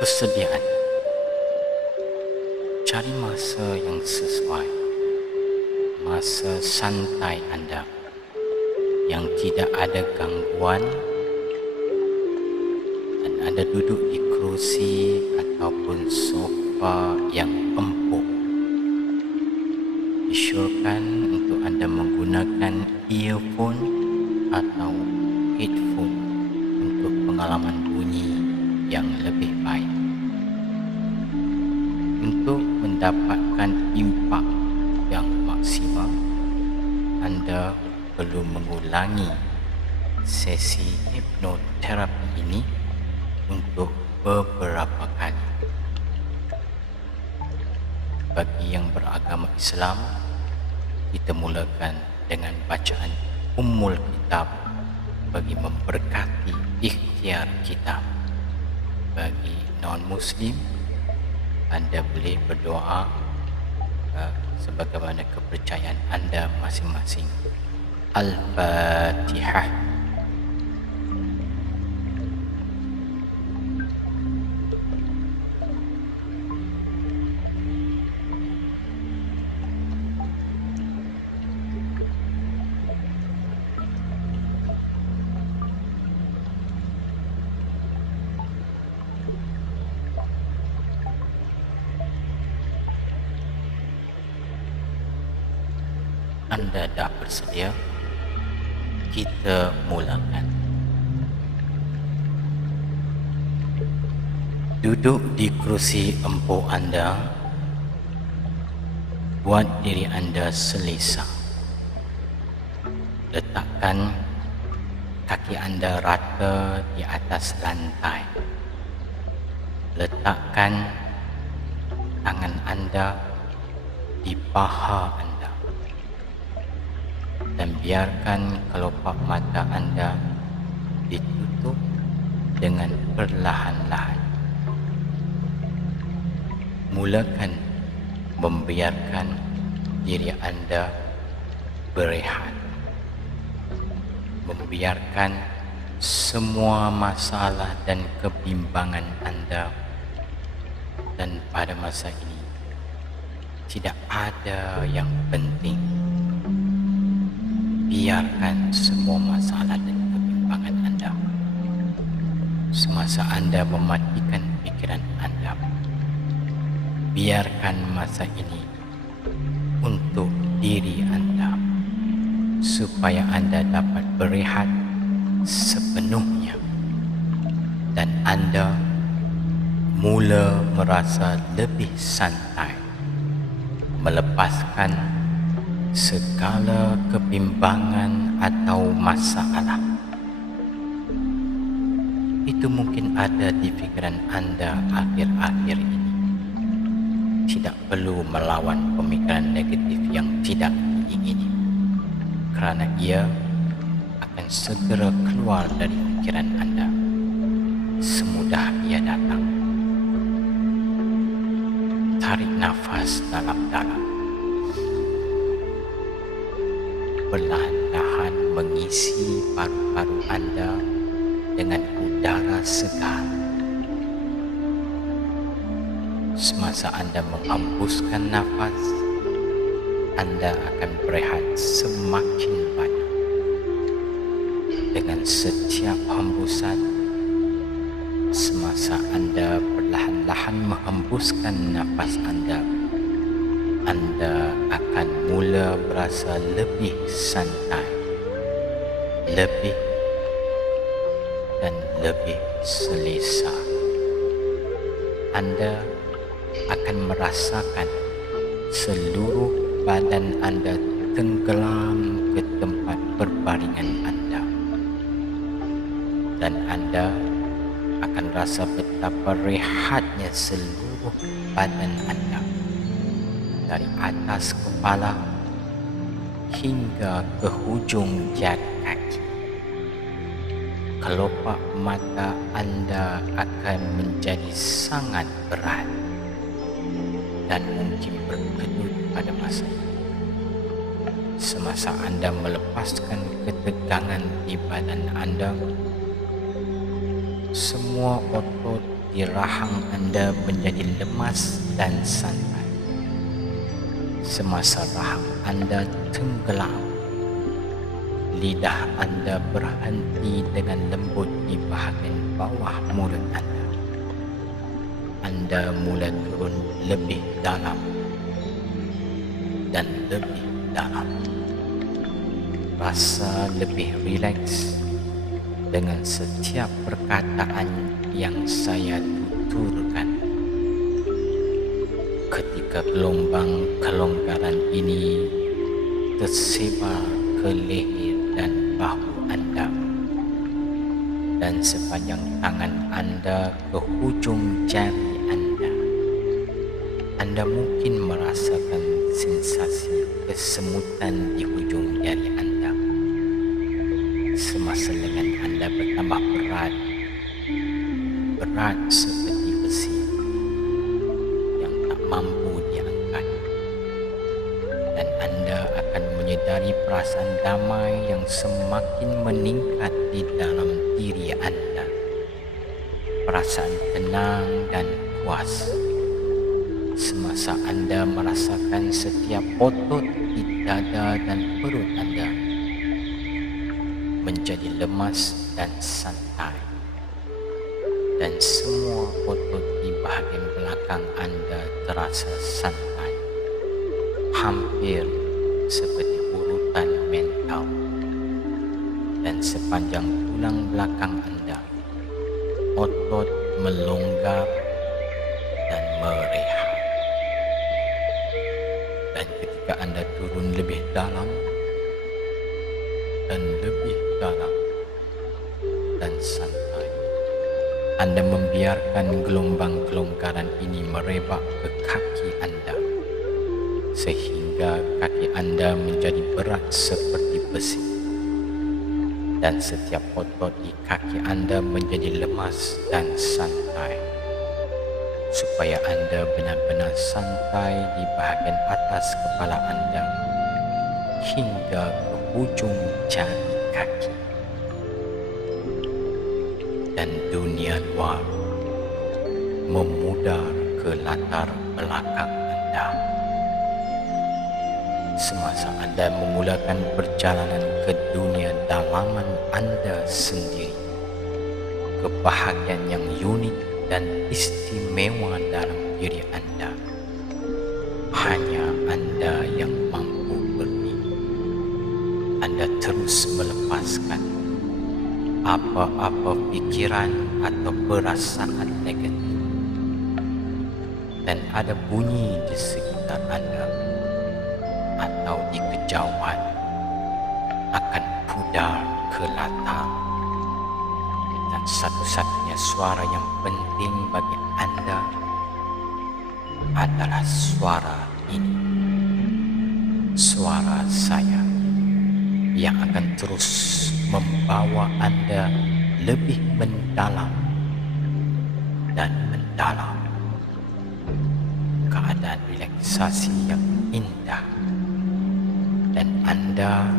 Persediaan. Cari masa yang sesuai, masa santai anda yang tidak ada gangguan, dan anda duduk di kerusi ataupun sofa yang empuk. Disyorkan untuk anda menggunakan earphone atau headphone untuk pengalaman bunyi yang lebih baik. Untuk mendapatkan impak yang maksimal, anda perlu mengulangi sesi hipnoterapi ini untuk beberapa kali. Bagi yang beragama Islam, kita mulakan dengan bacaan Ummul Kitab bagi memberkati ikhtiar kita. Bagi non-Muslim, anda boleh berdoa sebagaimana kepercayaan anda masing-masing. Al-Fatihah. Anda dah bersedia? Kita mulakan. Duduk di kerusi empuk anda. Buat diri anda selesa. Letakkan kaki anda rata di atas lantai. Letakkan tangan anda di paha anda. Dan biarkan kelopak mata anda ditutup dengan perlahan-lahan. Mulakan membiarkan diri anda berehat. Membiarkan semua masalah dan kebimbangan anda, dan pada masa ini tidak ada yang penting. Biarkan semua masalah dan kebimbangan anda. Semasa anda mematikan pikiran anda, biarkan masa ini untuk diri anda, supaya anda dapat berehat sepenuhnya dan anda mula merasa lebih santai, melepaskan segala kebimbangan atau masalah. Itu mungkin ada di fikiran anda akhir-akhir ini. Tidak perlu melawan pemikiran negatif yang tidak diingini, kerana ia akan segera keluar dari fikiran anda semudah ia datang. Tarik nafas dalam-dalam. Perlahan-lahan mengisi paru-paru anda dengan udara segar. Semasa anda menghembuskan nafas, anda akan berehat semakin banyak. Dengan setiap hembusan, semasa anda perlahan-lahan menghembuskan nafas anda akan mula berasa lebih santai, lebih dan lebih selesa. Anda akan merasakan seluruh badan anda tenggelam ke tempat berbaringan anda, dan anda akan rasa betapa rehatnya seluruh badan anda, dari atas kepala hingga ke hujung jari kaki. Kelopak mata anda akan menjadi sangat berat dan mungkin berkedut pada masa ini. Semasa anda melepaskan ketegangan di badan anda, semua otot seperti rahang Anda menjadi lemas dan santai. Semasa rahang Anda tenggelam, lidah Anda berhenti dengan lembut di bahagian bawah mulut Anda. Anda mula turun lebih dalam dan lebih dalam. Rasa lebih rileks dengan setiap perkataan yang saya tuturkan. Ketika gelombang kelonggaran ini tersebar ke leher dan bahu Anda, dan sepanjang tangan Anda ke hujung jari Anda mungkin merasakan sensasi kesemutan di hujung jari Anda. Semasa lengan Anda bertambah berat seperti besi yang tak mampu diangkat, dan Anda akan menyedari perasaan damai yang semakin meningkat di dalam diri Anda. Perasaan tenang dan puas semasa Anda merasakan setiap otot di dada dan perut Anda menjadi lemas dan santai, dan semua otot di bahagian belakang Anda terasa santai, hampir seperti urutan mental, dan sepanjang tulang belakang Anda otot melonggar dan merehat. Dan ketika Anda turun lebih dalam dan lebih dalam dan santai, Anda membiarkan gelombang kelonggaran ini merebak ke kaki Anda, sehingga kaki Anda menjadi berat seperti besi, dan setiap otot di kaki Anda menjadi lemas dan santai, supaya Anda benar-benar santai di bahagian atas kepala Anda hingga ke hujung jari kaki, dan dunia luar memudar ke latar belakang Anda. Semasa Anda memulakan perjalanan ke dunia dalaman Anda sendiri, kebahagiaan yang unik dan istimewa dalam diri Anda, hanya Anda yang mampu beri. Anda terus melepaskan apa-apa pikiran atau perasaan negatif, dan ada bunyi di sekitar Anda atau di kejauhan akan pudar ke latar, dan satu-satunya suara yang penting bagi Anda adalah suara ini, suara saya, yang akan terus membawa Anda lebih mendalam dan mendalam. Keadaan relaksasi yang indah, dan Anda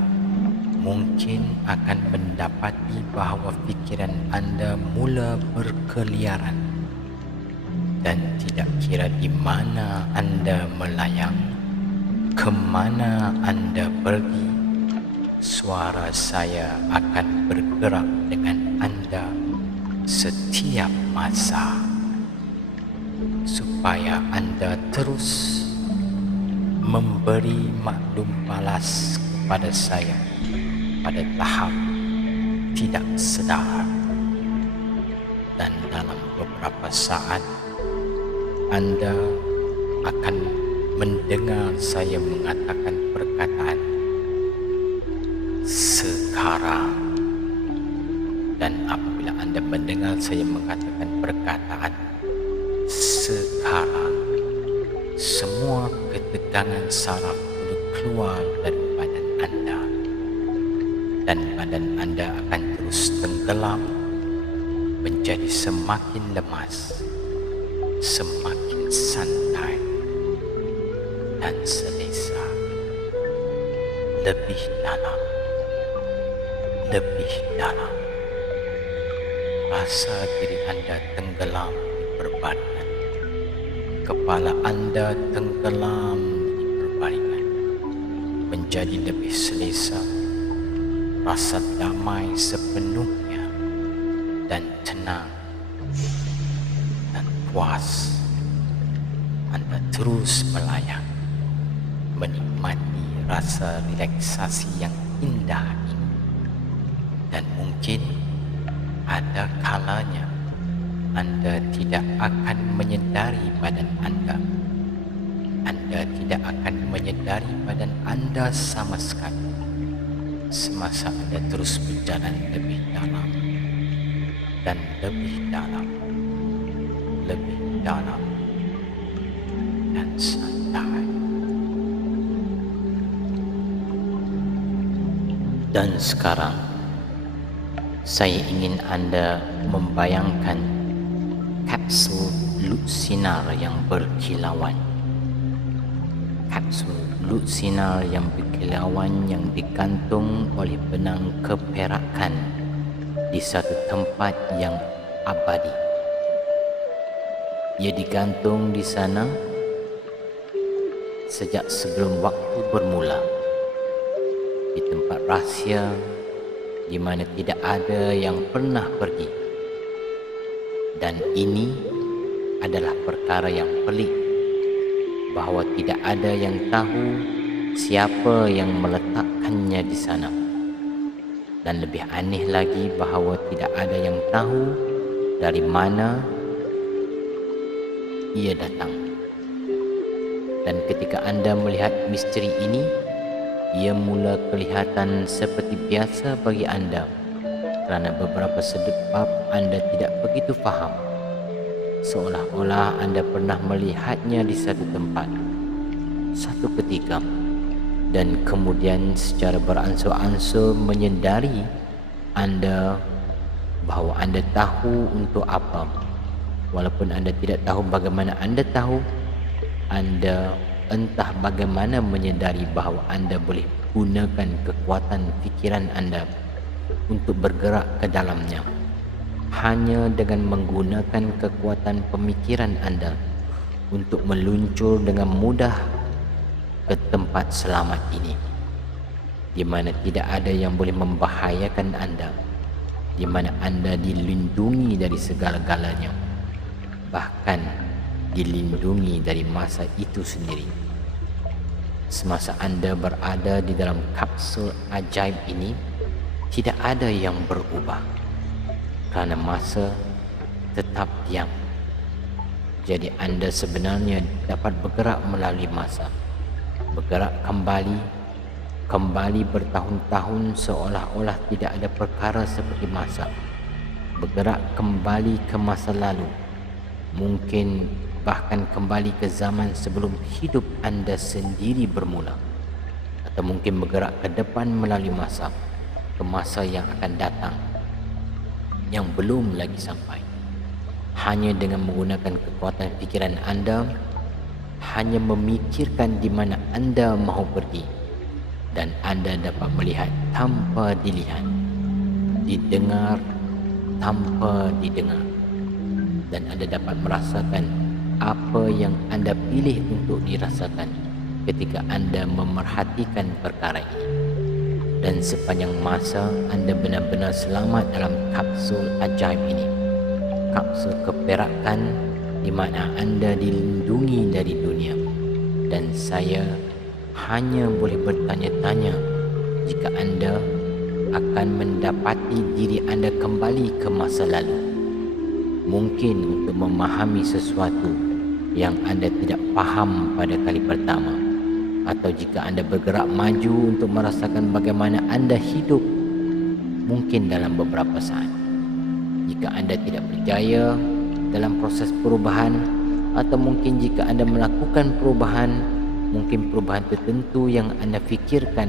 mungkin akan mendapati bahawa fikiran Anda mula berkeliaran, dan tidak kira di mana Anda melayang, ke mana Anda pergi, suara saya akan bergerak dengan Anda setiap masa, supaya Anda terus memberi maklum balas kepada saya pada tahap tidak sedar. Dan dalam beberapa saat Anda akan mendengar saya mengatakan perkataan sekarang. Dan apabila Anda mendengar saya mengatakan perkataan sekarang, semua ketegangan saraf keluar dari badan Anda, dan badan Anda akan terus tenggelam menjadi semakin lemas, semakin santai dan selesa, lebih dalam, lebih dalam. Rasa diri Anda tenggelam di baringan. Kepala Anda tenggelam di berbaringan, menjadi lebih selesa, rasa damai sepenuhnya dan tenang dan puas. Anda terus melayang, menikmati rasa relaksasi yang indah ini. Dan mungkin ada kalanya Anda tidak akan menyedari badan Anda. Anda tidak akan menyedari badan Anda sama sekali semasa Anda terus berjalan lebih dalam dan lebih dalam, lebih dalam dan santai. Dan sekarang saya ingin Anda membayangkan kapsul lutsinar yang berkilauan. Kapsul lutsinar yang berkilauan yang digantung oleh benang keperakan di satu tempat yang abadi. Ia digantung di sana sejak sebelum waktu bermula, di tempat rahsia di mana tidak ada yang pernah pergi. Dan ini adalah perkara yang pelik, bahawa tidak ada yang tahu siapa yang meletakkannya di sana. Dan lebih aneh lagi bahawa tidak ada yang tahu dari mana ia datang. Dan ketika Anda melihat misteri ini, ia mula kelihatan seperti biasa bagi Anda, kerana beberapa sebab Anda tidak begitu faham, seolah-olah Anda pernah melihatnya di satu tempat, satu ketika, dan kemudian secara beransur-ansur menyedari Anda bahawa Anda tahu untuk apa. Walaupun Anda tidak tahu bagaimana Anda tahu, Anda entah bagaimana menyedari bahawa Anda boleh gunakan kekuatan fikiran Anda untuk bergerak ke dalamnya. Hanya dengan menggunakan kekuatan pemikiran Anda untuk meluncur dengan mudah ke tempat selamat ini, di mana tidak ada yang boleh membahayakan Anda, di mana Anda dilindungi dari segala-galanya, bahkan dilindungi dari masa itu sendiri. Semasa Anda berada di dalam kapsul ajaib ini, tidak ada yang berubah, kerana masa tetap diam. Jadi Anda sebenarnya dapat bergerak melalui masa, bergerak kembali bertahun-tahun seolah-olah tidak ada perkara seperti masa, bergerak kembali ke masa lalu, mungkin bahkan kembali ke zaman sebelum hidup Anda sendiri bermula, atau mungkin bergerak ke depan melalui masa, ke masa yang akan datang, yang belum lagi sampai. Hanya dengan menggunakan kekuatan pikiran Anda, hanya memikirkan di mana Anda mahu pergi, dan Anda dapat melihat tanpa dilihat, didengar tanpa didengar, dan Anda dapat merasakan apa yang Anda pilih untuk dirasakan ketika Anda memerhatikan perkara ini. Dan sepanjang masa Anda benar-benar selamat dalam kapsul ajaib ini, kapsul keperakan di mana Anda dilindungi dari dunia. Dan saya hanya boleh bertanya-tanya jika Anda akan mendapati diri Anda kembali ke masa lalu, mungkin untuk memahami sesuatu yang Anda tidak faham pada kali pertama, atau jika Anda bergerak maju untuk merasakan bagaimana Anda hidup, mungkin dalam beberapa saat. Jika Anda tidak berjaya dalam proses perubahan, atau mungkin jika Anda melakukan perubahan, mungkin perubahan tertentu yang Anda fikirkan,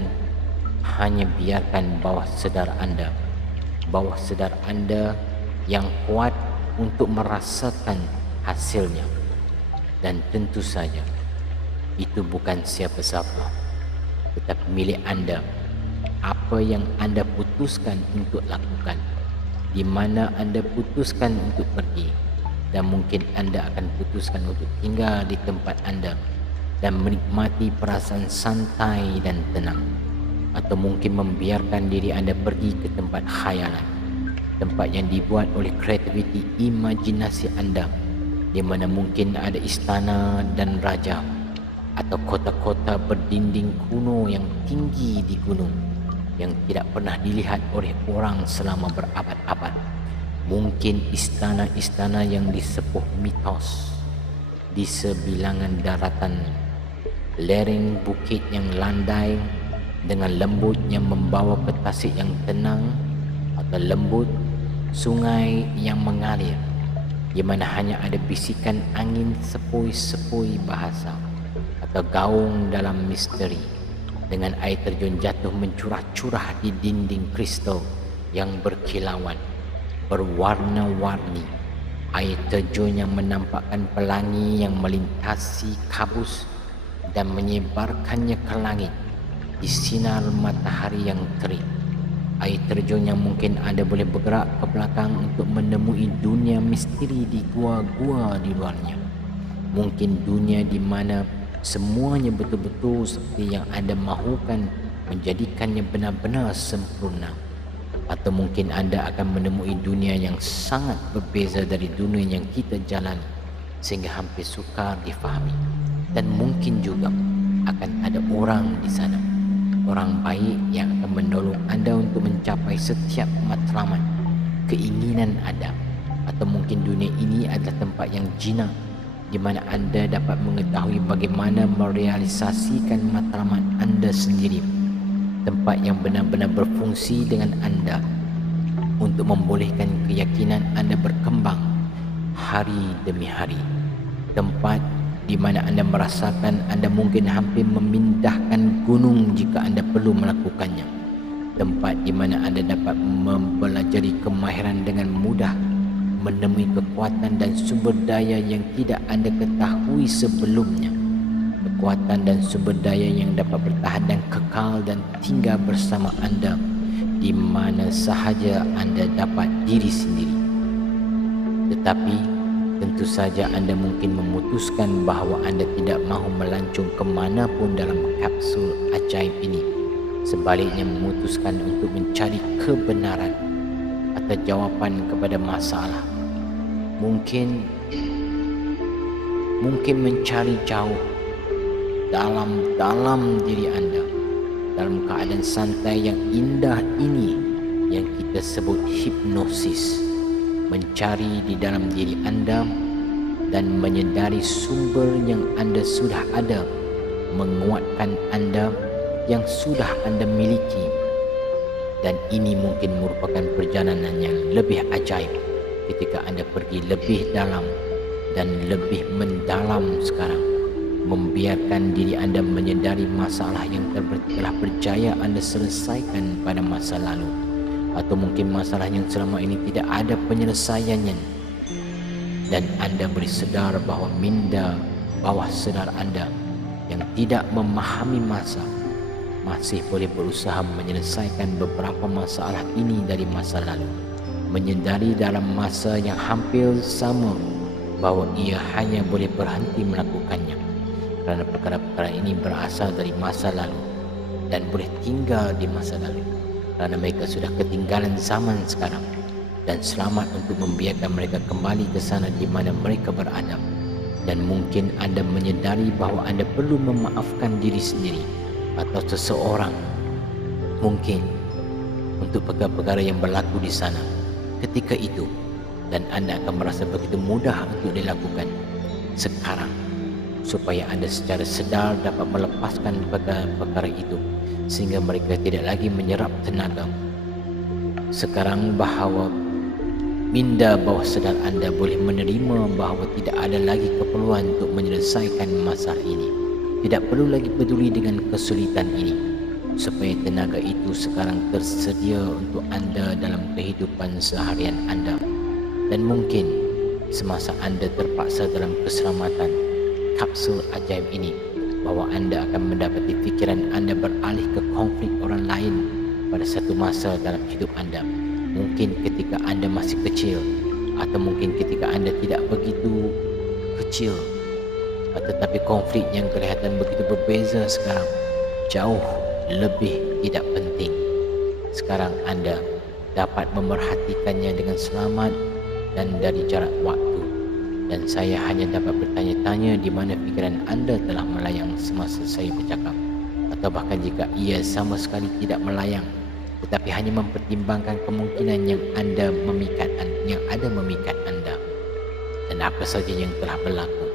hanya biarkan bawah sadar Anda yang kuat untuk merasakan hasilnya. Dan tentu saja itu bukan siapa-siapa, tetapi milik Anda. Apa yang Anda putuskan untuk lakukan, di mana Anda putuskan untuk pergi, dan mungkin Anda akan putuskan untuk tinggal di tempat Anda dan menikmati perasaan santai dan tenang, atau mungkin membiarkan diri Anda pergi ke tempat khayalan, tempat yang dibuat oleh kreativiti imajinasi Anda, di mana mungkin ada istana dan raja, atau kota-kota berdinding kuno yang tinggi di gunung yang tidak pernah dilihat oleh orang selama berabad-abad. Mungkin istana-istana yang disepuh mitos di sebilangan daratan, lereng bukit yang landai dengan lembut yang membawa ke tasik yang tenang, atau lembut sungai yang mengalir di mana hanya ada bisikan angin sepoi-sepoi bahasa, atau gaung dalam misteri dengan air terjun jatuh mencurah-curah di dinding kristal yang berkilauan berwarna-warni, air terjun yang menampakkan pelangi yang melintasi kabus dan menyebarkannya ke langit di sinar matahari yang terik. Air terjun yang mungkin Anda boleh bergerak ke belakang untuk menemui dunia misteri di gua-gua di luarnya. Mungkin dunia di mana semuanya betul-betul seperti yang Anda mahukan, menjadikannya benar-benar sempurna. Atau mungkin Anda akan menemui dunia yang sangat berbeza dari dunia yang kita jalani, sehingga hampir sukar difahami. Dan mungkin juga akan ada orang di sana, orang baik yang akan menolong Anda untuk mencapai setiap matlamat keinginan Anda. Atau mungkin dunia ini adalah tempat yang jinak, di mana Anda dapat mengetahui bagaimana merealisasikan matlamat Anda sendiri, tempat yang benar-benar berfungsi dengan Anda untuk membolehkan keyakinan Anda berkembang hari demi hari, tempat di mana Anda merasakan Anda mungkin hampir memindahkan gunung jika Anda perlu melakukannya, tempat di mana Anda dapat mempelajari kemahiran dengan mudah, menemui kekuatan dan sumber daya yang tidak Anda ketahui sebelumnya, kekuatan dan sumber daya yang dapat bertahan dan kekal dan tinggal bersama Anda di mana sahaja Anda dapat diri sendiri. Tetapi tentu saja Anda mungkin memutuskan bahawa Anda tidak mahu melancung kemanapun dalam kapsul ajaib ini, sebaliknya memutuskan untuk mencari kebenaran atau jawapan kepada masalah. Mungkin mencari jauh dalam diri Anda, dalam keadaan santai yang indah ini yang kita sebut hipnosis, mencari di dalam diri Anda dan menyedari sumber yang Anda sudah ada, menguatkan Anda yang sudah Anda miliki. Dan ini mungkin merupakan perjalanan yang lebih ajaib ketika Anda pergi lebih dalam dan lebih mendalam sekarang, membiarkan diri Anda menyedari masalah yang telah berjaya Anda selesaikan pada masa lalu, atau mungkin masalah yang selama ini tidak ada penyelesaiannya, dan Anda boleh sedar bahawa minda bawah sedar Anda yang tidak memahami masa masih boleh berusaha menyelesaikan beberapa masalah ini dari masa lalu, menyedari dalam masa yang hampir sama bahawa ia hanya boleh berhenti melakukannya kerana perkara-perkara ini berasal dari masa lalu dan boleh tinggal di masa lalu kerana mereka sudah ketinggalan zaman sekarang, dan selamat untuk membiarkan mereka kembali ke sana di mana mereka berada. Dan mungkin Anda menyedari bahawa Anda perlu memaafkan diri sendiri atau seseorang, mungkin untuk perkara-perkara yang berlaku di sana ketika itu, dan Anda akan merasa begitu mudah untuk dilakukan sekarang, supaya Anda secara sedar dapat melepaskan perkara-perkara itu sehingga mereka tidak lagi menyerap tenaga. Sekarang bahawa minda bawah sedar Anda boleh menerima bahawa tidak ada lagi keperluan untuk menyelesaikan masalah ini, tidak perlu lagi peduli dengan kesulitan ini, supaya tenaga itu sekarang tersedia untuk Anda dalam kehidupan seharian Anda. Dan mungkin semasa Anda terpaksa dalam keselamatan kapsul ajaib ini, bahawa Anda akan mendapati fikiran Anda beralih ke konflik orang lain pada satu masa dalam hidup Anda. Mungkin ketika Anda masih kecil, Atau mungkin ketika Anda tidak begitu kecil, tetapi konflik yang kelihatan begitu berbeza sekarang jauh lebih tidak penting. Sekarang Anda dapat memerhatikannya dengan selamat dan dari jarak waktu. Dan saya hanya dapat bertanya-tanya di mana fikiran Anda telah melayang semasa saya bercakap. Atau bahkan jika ia sama sekali tidak melayang, tetapi hanya mempertimbangkan kemungkinan yang ada memikat Anda. Dan apa saja yang telah berlaku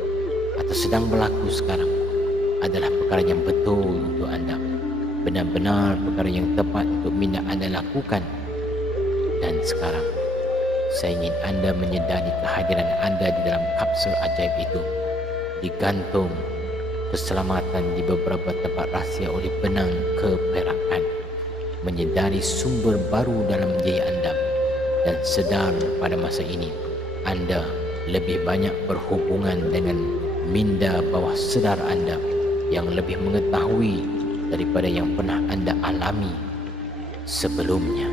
atau sedang berlaku sekarang adalah perkara yang betul untuk Anda. Benar-benar perkara yang tepat untuk minda Anda lakukan. Dan sekarang saya ingin Anda menyedari kehadiran Anda di dalam kapsul ajaib itu, digantung keselamatan di beberapa tempat rahsia oleh benang keperakan, menyedari sumber baru dalam diri Anda, dan sedar pada masa ini Anda lebih banyak berhubungan dengan minda bawah sedar Anda yang lebih mengetahui daripada yang pernah Anda alami sebelumnya.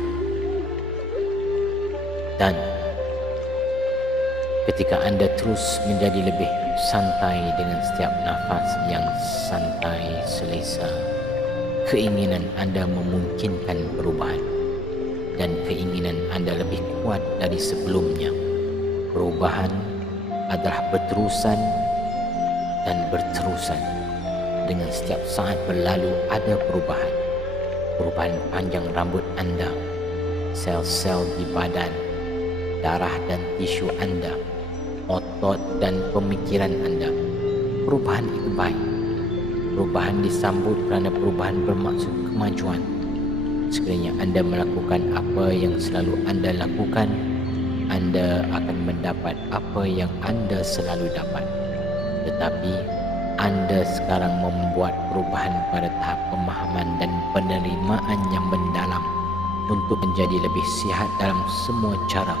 Dan ketika Anda terus menjadi lebih santai dengan setiap nafas yang santai selesa, keinginan Anda memungkinkan perubahan, dan keinginan Anda lebih kuat dari sebelumnya. Perubahan adalah berterusan dan berterusan. Dengan setiap saat berlalu ada perubahan. Perubahan panjang rambut Anda, sel-sel di badan, darah dan tisu Anda, otot dan pemikiran Anda. Perubahan itu baik. Perubahan disambut kerana perubahan bermaksud kemajuan. Sekiranya Anda melakukan apa yang selalu Anda lakukan, Anda akan mendapat apa yang Anda selalu dapat. Tetapi Anda sekarang membuat perubahan pada tahap pemahaman dan penerimaan yang mendalam untuk menjadi lebih sihat dalam semua cara.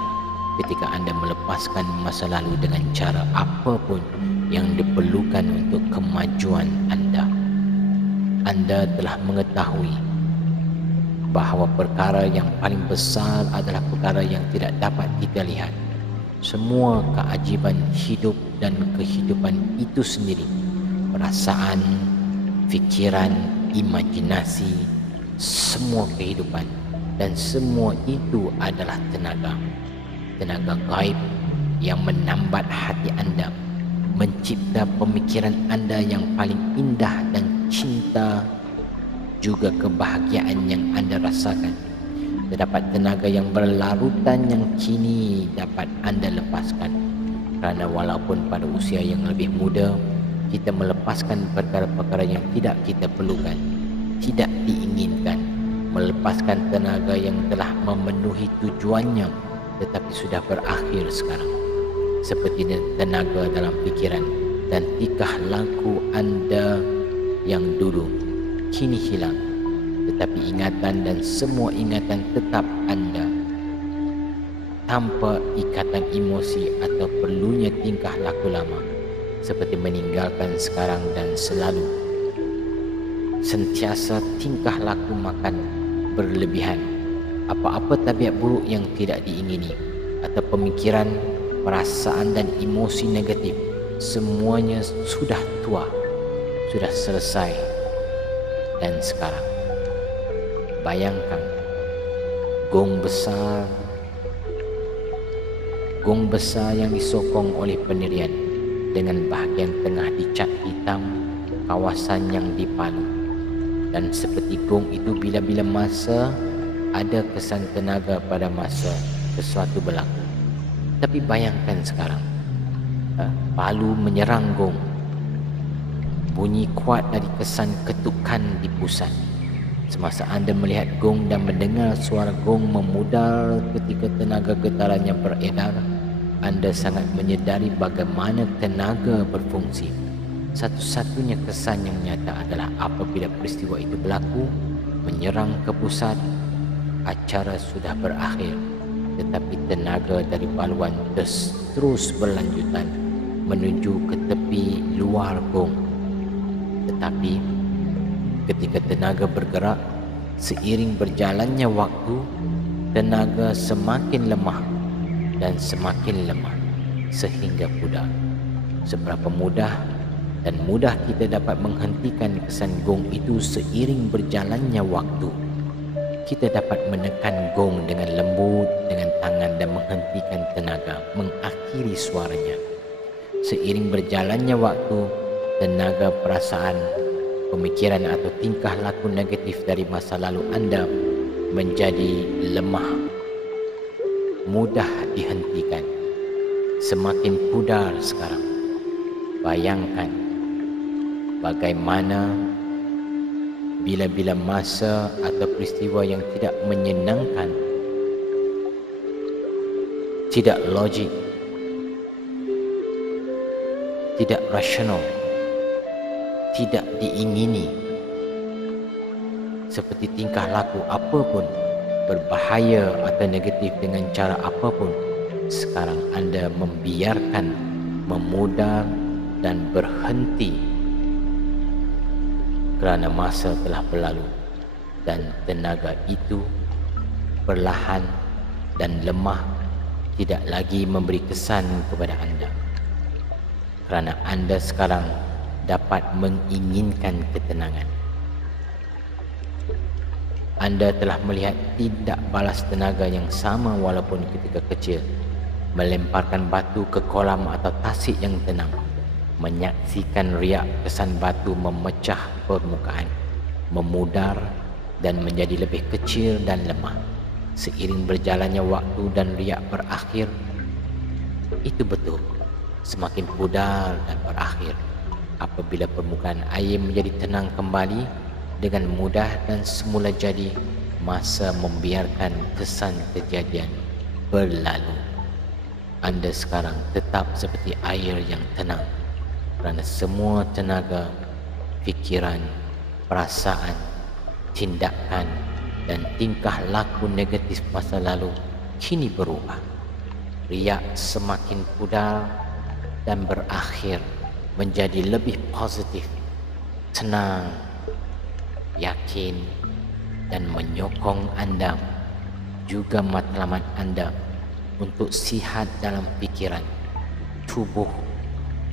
Ketika Anda melepaskan masa lalu dengan cara apapun yang diperlukan untuk kemajuan Anda telah mengetahui bahawa perkara yang paling besar adalah perkara yang tidak dapat kita lihat. Semua keajaiban hidup dan kehidupan itu sendiri, perasaan, fikiran, imajinasi, semua kehidupan dan semua itu adalah tenaga gaib yang menambat hati Anda, mencipta pemikiran Anda yang paling indah dan cinta, juga kebahagiaan yang Anda rasakan. Terdapat tenaga yang berlarutan yang kini dapat Anda lepaskan. Kerana walaupun pada usia yang lebih muda, kita melepaskan perkara-perkara yang tidak kita perlukan, tidak diinginkan, melepaskan tenaga yang telah memenuhi tujuannya tetapi sudah berakhir sekarang, seperti tenaga dalam fikiran dan tingkah laku Anda yang dulu kini hilang, tetapi ingatan dan semua ingatan tetap Anda, tanpa ikatan emosi atau perlunya tingkah laku lama, seperti meninggalkan sekarang dan selalu sentiasa tingkah laku makan berlebihan, apa-apa tabiat buruk yang tidak diingini, atau pemikiran, perasaan dan emosi negatif, semuanya sudah tua, sudah selesai. Dan sekarang bayangkan gong besar yang disokong oleh pendirian dengan bahagian tengah dicat hitam, kawasan yang dipalu. Dan seperti gong itu bila-bila masa ada kesan tenaga pada masa sesuatu berlaku. Tapi bayangkan sekarang, palu menyerang gong. Bunyi kuat dari kesan ketukan di pusat. Semasa Anda melihat gong dan mendengar suara gong memudar ketika tenaga getarannya beredar, Anda sangat menyedari bagaimana tenaga berfungsi. Satu-satunya kesan yang nyata adalah apabila peristiwa itu berlaku, menyerang ke pusat, acara sudah berakhir, tetapi tenaga dari paluan terus berlanjutan menuju ke tepi luar gong. Tetapi ketika tenaga bergerak, seiring berjalannya waktu, tenaga semakin lemah dan semakin lemah sehingga pudar. Seberapa mudah kita dapat menghentikan kesan gong itu seiring berjalannya waktu. Kita dapat menekan gong dengan lembut dengan tangan dan menghentikan tenaga, mengakhiri suaranya. Seiring berjalannya waktu, tenaga perasaan, pemikiran atau tingkah laku negatif dari masa lalu anda menjadi lemah, mudah dihentikan, semakin pudar sekarang. Bayangkan bagaimana bila-bila masa atau peristiwa yang tidak menyenangkan, tidak logik, tidak rasional, tidak diingini, seperti tingkah laku apapun, berbahaya atau negatif dengan cara apapun, sekarang anda membiarkan memudar dan berhenti kerana masa telah berlalu dan tenaga itu perlahan dan lemah tidak lagi memberi kesan kepada anda, kerana anda sekarang dapat menginginkan ketenangan. Anda telah melihat tidak balas tenaga yang sama walaupun ketika kecil, melemparkan batu ke kolam atau tasik yang tenang, menyaksikan riak kesan batu memecah permukaan, memudar dan menjadi lebih kecil dan lemah seiring berjalannya waktu dan riak berakhir. Itu betul, semakin pudar dan berakhir apabila permukaan air menjadi tenang kembali dengan mudah dan semula jadi masa membiarkan kesan kejadian berlalu. Anda sekarang tetap seperti air yang tenang kerana semua tenaga, fikiran, perasaan, tindakan dan tingkah laku negatif masa lalu kini berubah. Riak semakin pudar dan berakhir menjadi lebih positif, tenang, yakin dan menyokong anda juga matlamat anda untuk sihat dalam fikiran, tubuh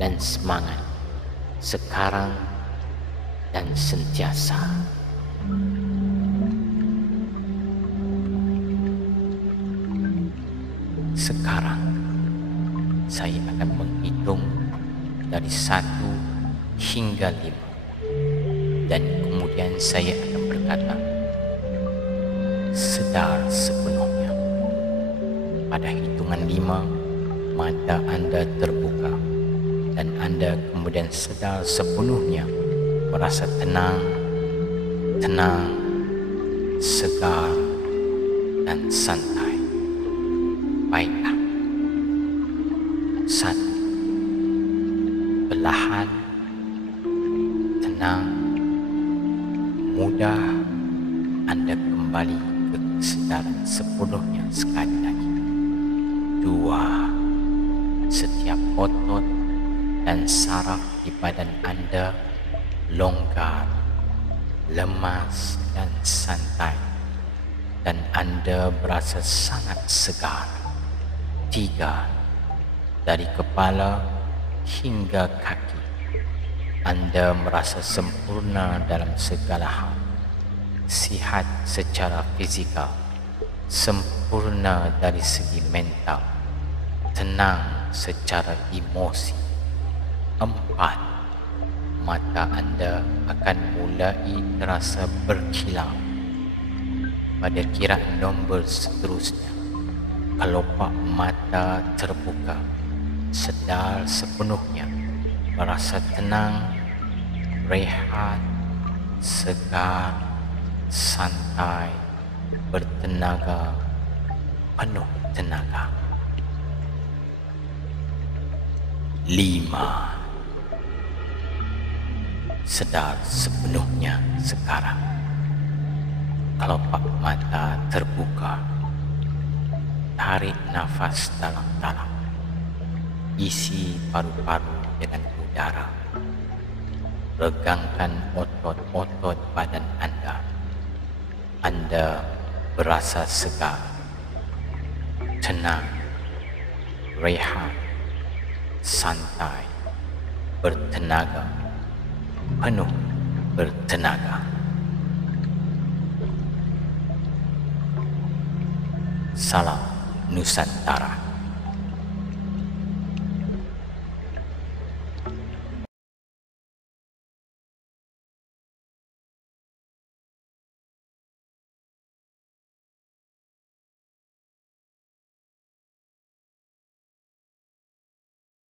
dan semangat sekarang dan sentiasa. Sekarang saya akan menghitung dari 1 hingga 5 dan kemudian saya akan berkata, sedar sepenuhnya. Pada hitungan 5, mata anda terbuka dan anda kemudian sedar sepenuhnya, merasa tenang, segar dan santai. Baiklah. 1. Perlahan, tenang, mudah anda kembali ke kesedaran sepenuhnya sekali lagi. 2. Setiap otot dan saraf di badan anda longgar, lemas dan santai dan anda berasa sangat segar. 3. Dari kepala hingga kaki anda merasa sempurna dalam segala hal, sihat secara fizikal, sempurna dari segi mental, tenang secara emosi. 4. Mata anda akan mulai terasa berkilau. Pada kiraan nombor seterusnya, kelopak mata terbuka, sedar sepenuhnya, merasa tenang, rehat, segar, santai, bertenaga, penuh tenaga. 5. Sedar sepenuhnya sekarang. Kelopak mata terbuka. Tarik nafas dalam-dalam. Isi paru-paru dengan udara. Regangkan otot-otot badan anda. Anda berasa segar, tenang, rehat, santai, bertenaga, penuh bertenaga. Salam Nusantara.